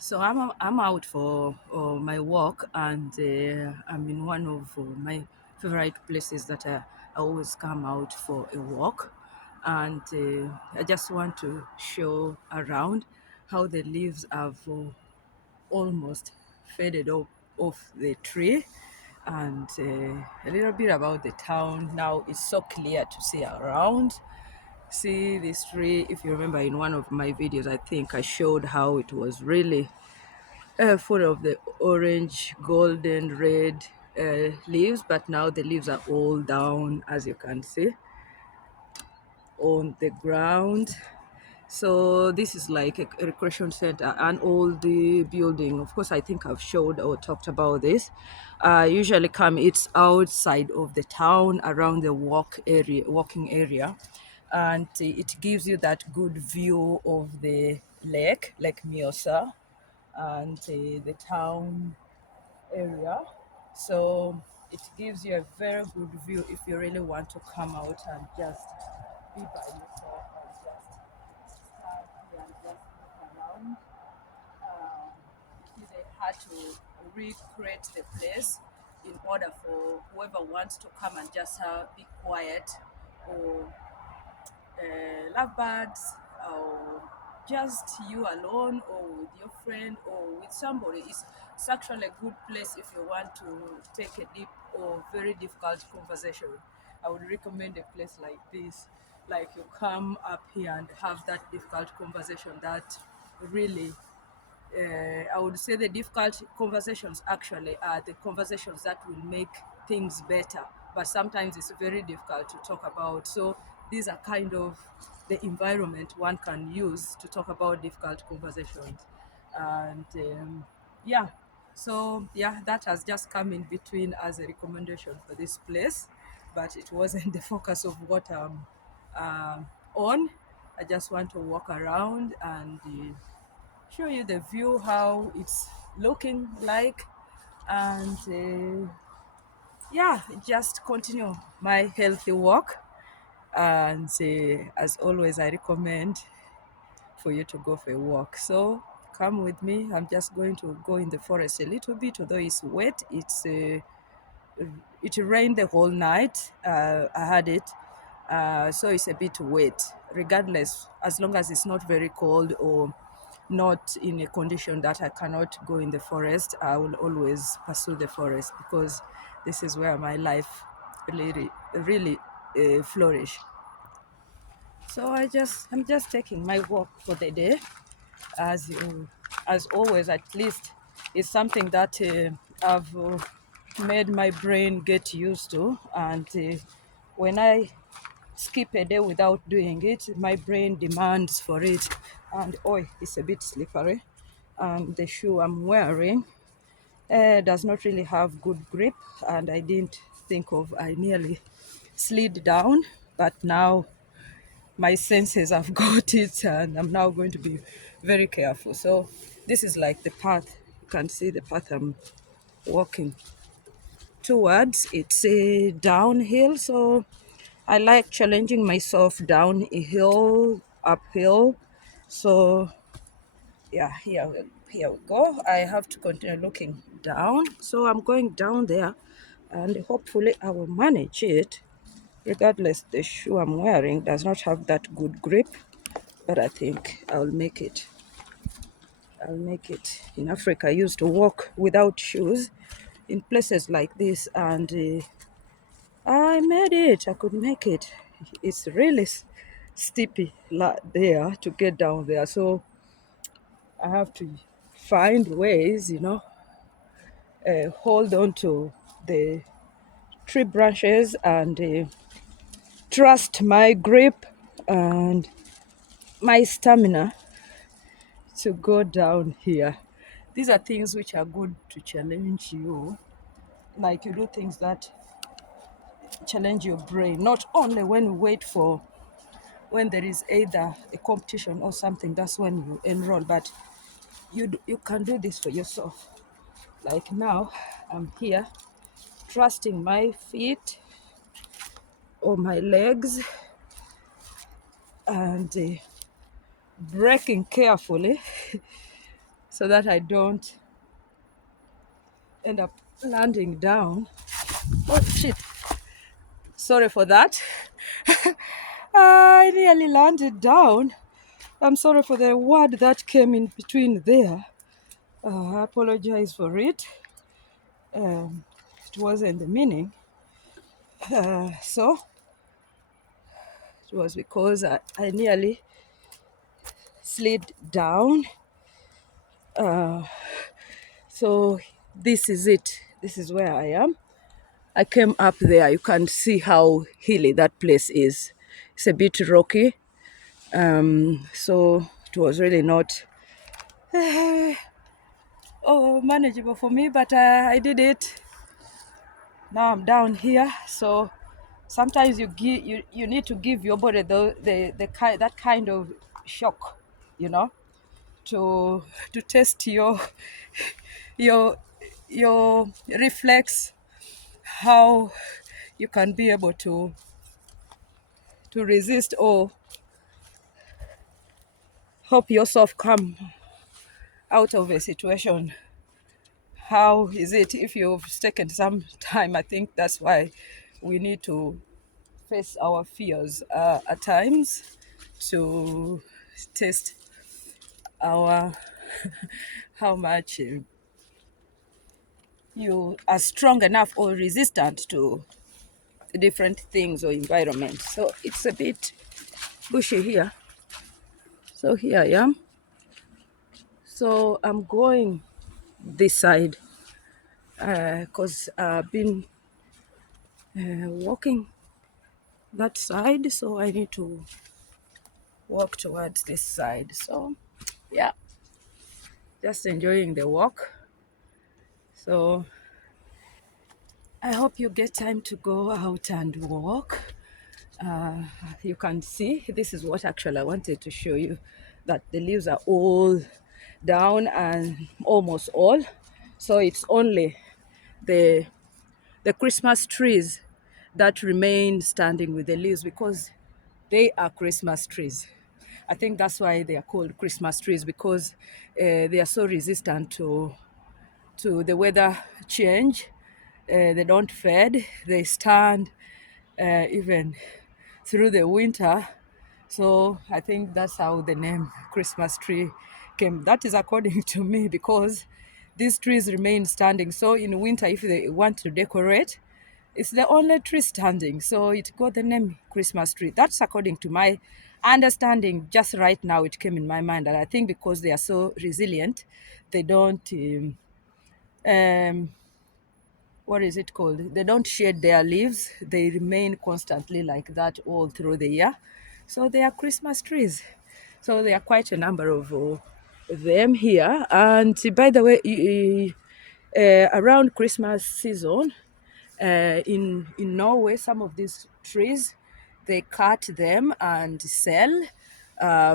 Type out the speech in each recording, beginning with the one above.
So I'm out for my walk, and I'm in one of my favorite places that I always come out for a walk, and I just want to show around how the leaves have almost faded off the tree, and a little bit about the town. Now it's so clear to see around. See this tree. If you remember in one of my videos, I think I showed how it was really full of the orange, golden, red leaves, but now the leaves are all down, as you can see, on the ground. So this is like a recreation center and all the building. Of course, I think I've showed or talked about this. Usually come it's outside of the town around the walking area, and it gives you that good view of the Lake Miosa, and the town area. So it gives you a very good view if you really want to come out and just be by yourself and just stand here and just look around. See, they had to recreate the place in order for whoever wants to come and just be quiet, or lovebirds, or just you alone or with your friend or with somebody. It's actually a good place if you want to take a deep or very difficult conversation. I would recommend a place like this. Like you come up here and have that difficult conversation that really I would say the difficult conversations actually are the conversations that will make things better. But sometimes it's very difficult to talk about. So these are kind of the environment one can use to talk about difficult conversations. And yeah, so yeah, that has just come in between as a recommendation for this place, but it wasn't the focus of what I'm on. I just want to walk around and show you the view, how it's looking like, and yeah, just continue my healthy walk. And as always, I recommend for you to go for a walk. So come with me. I'm just going to go in the forest a little bit, although it's wet. It rained the whole night. I had it, so it's a bit wet. Regardless, as long as it's not very cold or not in a condition that I cannot go in the forest, I will always pursue the forest because this is where my life really flourish. So I'm just taking my walk for the day, as as always. At least it's something that I've made my brain get used to, and when I skip a day without doing it, my brain demands for it. And oh, it's a bit slippery, and the shoe I'm wearing does not really have good grip, and I didn't think of. I nearly slid down, but now my senses have got it, and I'm now going to be very careful. So this is like the path. You can see the path I'm walking towards. It's a downhill, so I like challenging myself downhill, uphill. So yeah, here we go. I have to continue looking down. So I'm going down there, and hopefully I will manage it. Regardless, the shoe I'm wearing does not have that good grip, but I think I'll make it. I'll make it. In Africa, I used to walk without shoes in places like this, and I made it. I could make it. It's really steepy there to get down there, so I have to find ways, hold on to the tree branches and trust my grip and my stamina to go down here. These are things which are good to challenge you, like you do things that challenge your brain, not only when you wait for when there is either a competition or something, that's when you enroll, but you can do this for yourself. Like now, I'm here trusting my feet or my legs and braking carefully so that I don't end up landing down. Oh shit! Sorry for that. I nearly landed down. I'm sorry for the word that came in between there. I apologize for it. Um, it wasn't the meaning. So it was because I nearly slid down. So this is it. This is where I am. I came up there. You can see how hilly that place is. It's a bit rocky. So it was really not manageable for me, but I did it. Now I'm down here. So sometimes you need to give your body that kind of shock, you know, to test your your reflex, how you can be able to resist or help yourself come out of a situation. How is it if you've taken some time? I think that's why we need to face our fears at times to test our how much you are strong enough or resistant to different things or environments. So it's a bit bushy here. So here I am. So I'm going this side because I've been walking that side, so I need to walk towards this side. So yeah, just enjoying the walk. So I hope you get time to go out and walk. You can see this is what actually I wanted to show you, that the leaves are all down and almost all, so it's only the Christmas trees that remain standing with the leaves because they are Christmas trees. I think that's why they are called Christmas trees, because they are so resistant to the weather change. They don't fade, they stand even through the winter. So I think that's how the name Christmas tree came. That is according to me, because these trees remain standing. So in winter, if they want to decorate, it's the only tree standing. So it got the name Christmas tree. That's according to my understanding. Just right now, it came in my mind. And I think because they are so resilient, they don't um, what is it called? They don't shed their leaves. They remain constantly like that all through the year. So they are Christmas trees. So there are quite a number of them here. And by the way, around Christmas season, in Norway, some of these trees, they cut them and sell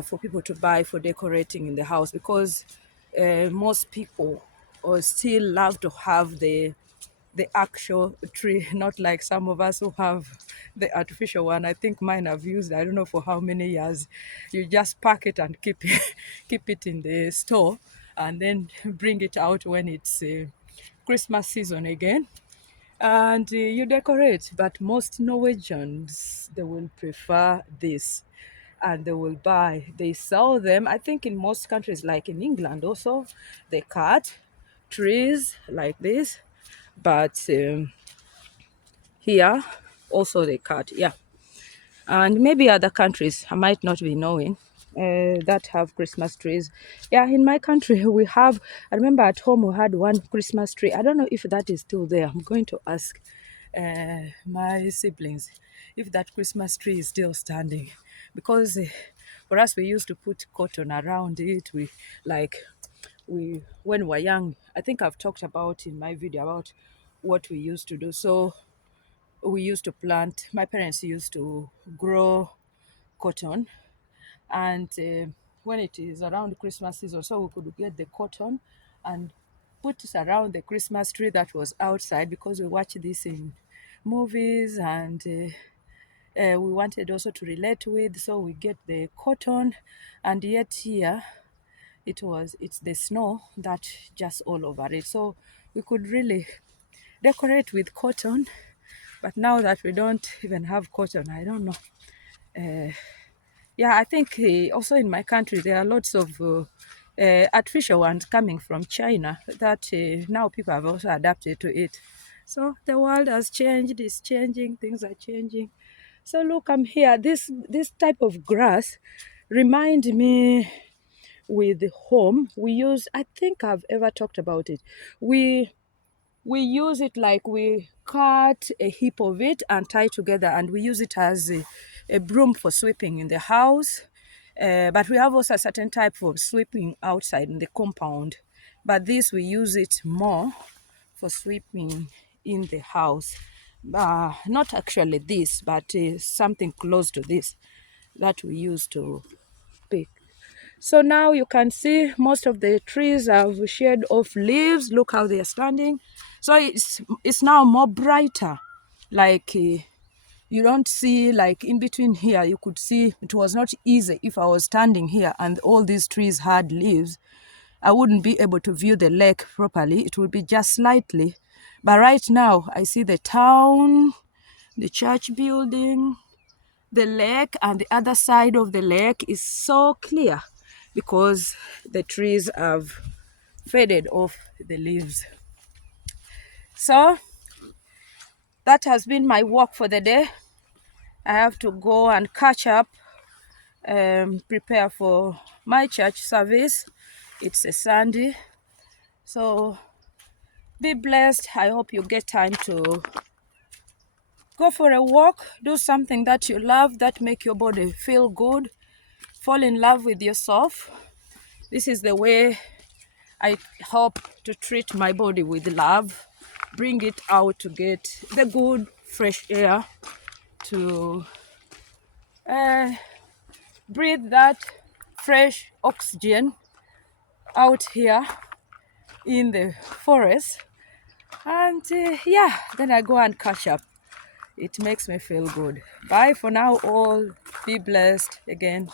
for people to buy for decorating in the house, because most people still love to have the actual tree, not like some of us who have the artificial one. I think mine I've used, I don't know for how many years. You just pack it and keep it, keep it in the store, and then bring it out when it's Christmas season again, and you decorate. But most Norwegians, they will prefer this, and they will buy, they sell them. I think in most countries, like in England also, they cut trees like this, but here also they cut, yeah. And maybe other countries I might not be knowing that have Christmas trees. Yeah, in my country we have. I remember at home we had one Christmas tree. I don't know if that is still there. I'm going to ask my siblings if that Christmas tree is still standing, because for us we used to put cotton around it. We like we when we were young. I think I've talked about in my video about what we used to do. So we used to plant, my parents used to grow cotton, and when it is around Christmas season, so we could get the cotton and put it around the Christmas tree that was outside, because we watch this in movies, and we wanted also to relate with, so we get the cotton. And yet here it's the snow that just all over it. So we could really decorate with cotton, but now that we don't even have cotton, I don't know. Yeah, I think also in my country there are lots of artificial ones coming from China that now people have also adapted to it. So the world has changed, it's changing, things are changing. So look, I'm here. This type of grass remind me with home. We use, I think I've ever talked about it. We use it like we cut a heap of it and tie together, and we use it as a broom for sweeping in the house. But we have also a certain type of sweeping outside in the compound. But this we use it more for sweeping in the house. Not actually this, but something close to this that we use to pick. So now you can see most of the trees have shed off leaves. Look how they are standing. So it's now more brighter. Like you don't see, like in between here, you could see it was not easy. If I was standing here and all these trees had leaves, I wouldn't be able to view the lake properly. It would be just slightly. But right now I see the town, the church building, the lake, and the other side of the lake is so clear because the trees have faded off the leaves. So that has been my walk for the day. I have to go and catch up, prepare for my church service. It's a Sunday. So be blessed. I hope you get time to go for a walk, do something that you love, that make your body feel good, fall in love with yourself. This is the way I hope to treat my body with love, bring it out to get the good fresh air, to breathe that fresh oxygen out here in the forest. And yeah, then I go and catch up. It makes me feel good. Bye for now, all. Be blessed again.